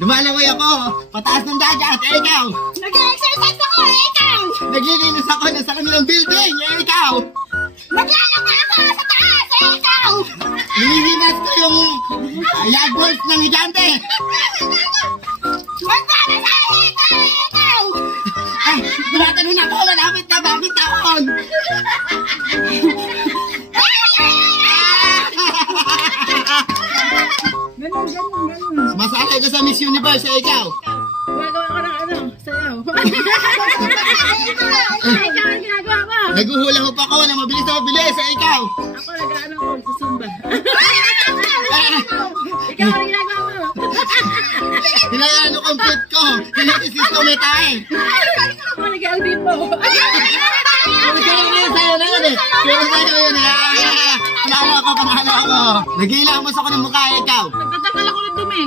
Lumalangoy ako. Pataas ng dagat. Ikaw. Nag-exercise ako, ikaw! Naglilinis ako sa kanilang building. Ikaw. Naglalaba ako sa taas, ikaw! Nilihinas ko yung yagwort ng higante. Magpapasali ka, ikaw! Ay, tumatanong na ako. Malapit na bakit taon. Ganun. Masalay ko sa Miss Universe. Ikaw. Gumagawa ka ng ano, sayaw. Ikaw ang ginagawa ko. Naguhulang pa ako na mabilis na mabilis. Ikaw. Ako nag-ano ko sa Zumba. Ikaw ang ginagawa mo. Hinayaan ko ang pit ko. Hinitisis ko may tae. Ako nag-albi po. Sa'yo na yun eh. Pero sa'yo yun eh. Panalo ako. Naghihilamos ako ng mukha. Ikaw. Nagtatakal ako ng dumi.